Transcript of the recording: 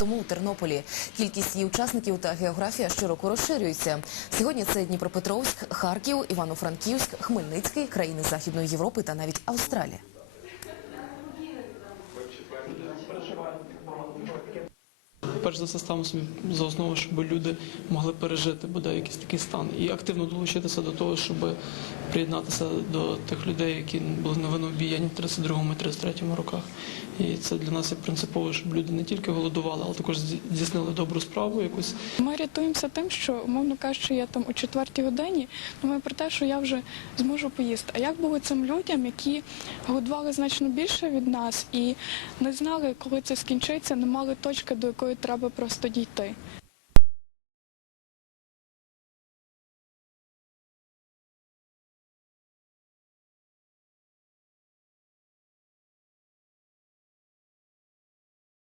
тому у Тернополі. Кількість її учасників та географія щороку розширюються. Сьогодні це Дніпропетровськ, Харків, Івано-Франківськ, Хмельницький, країни Західної Європи та навіть Австралія. Перш за все ставимо собі за основу, щоб люди могли пережити бодай якийсь такий стан і активно долучитися до того, щоб приєднатися до тих людей, які були невинно обіяні в 32-му і 33-му роках. І це для нас є принципово, щоб люди не тільки голодували, але також здійснили добру справу якусь Ми рятуємося тим, що, умовно кажучи, я там у четвертій годині думаю про те, що я вже зможу поїсти. А як було цим людям, які голодували значно більше від нас і не знали, коли це скінчиться, не мали точки, до якої треба просто дійти.